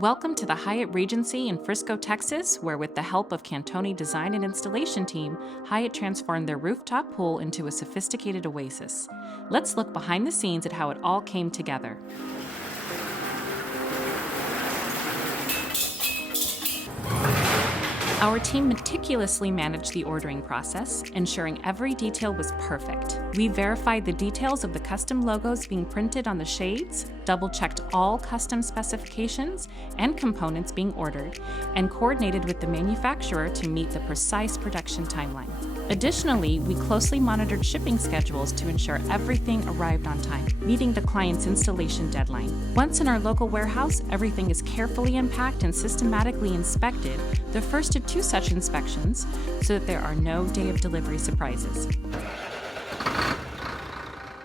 Welcome to the Hyatt Regency in Frisco, Texas, where with the help of Cantoni design and installation team, Hyatt transformed their rooftop pool into a sophisticated oasis. Let's look behind the scenes at how it all came together. Our team meticulously managed the ordering process, ensuring every detail was perfect. We verified the details of the custom logos being printed on the shades, double-checked all custom specifications and components being ordered, and coordinated with the manufacturer to meet the precise production timeline. Additionally, we closely monitored shipping schedules to ensure everything arrived on time, meeting the client's installation deadline. Once in our local warehouse, everything is carefully unpacked and systematically inspected, the first of 2 such inspections, so that there are no day of delivery surprises.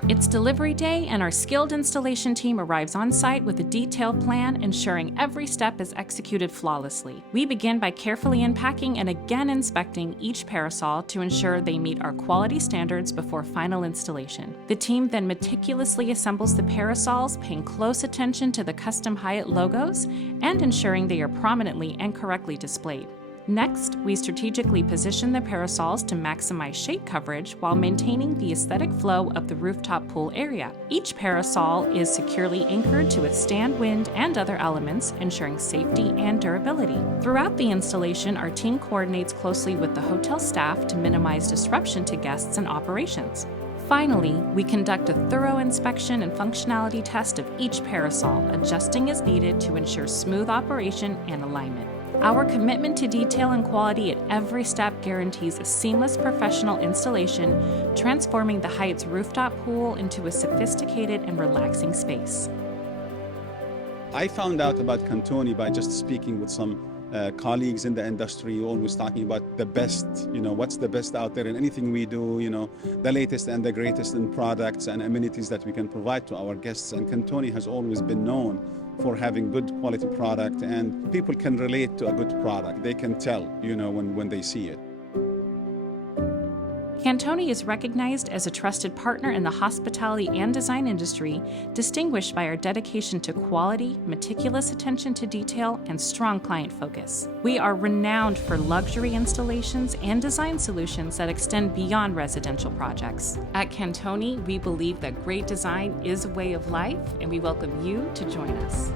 It's delivery day, and our skilled installation team arrives on site with a detailed plan, ensuring every step is executed flawlessly. We begin by carefully unpacking and again inspecting each parasol to ensure they meet our quality standards before final installation. The team then meticulously assembles the parasols, paying close attention to the custom Hyatt logos and ensuring they are prominently and correctly displayed. Next, we strategically position the parasols to maximize shade coverage while maintaining the aesthetic flow of the rooftop pool area. Each parasol is securely anchored to withstand wind and other elements, ensuring safety and durability. Throughout the installation, our team coordinates closely with the hotel staff to minimize disruption to guests and operations. Finally, we conduct a thorough inspection and functionality test of each parasol, adjusting as needed to ensure smooth operation and alignment. Our commitment to detail and quality at every step guarantees a seamless professional installation, transforming the Hyatt's rooftop pool into a sophisticated and relaxing space. I found out about Cantoni by just speaking with some colleagues in the industry, always talking about the best, what's the best out there in anything we do, the latest and the greatest in products and amenities that we can provide to our guests. And Cantoni has always been known for having good quality product, and people can relate to a good product. They can tell, when they see it. Cantoni is recognized as a trusted partner in the hospitality and design industry, distinguished by our dedication to quality, meticulous attention to detail, and strong client focus. We are renowned for luxury installations and design solutions that extend beyond residential projects. At Cantoni, we believe that great design is a way of life, and we welcome you to join us.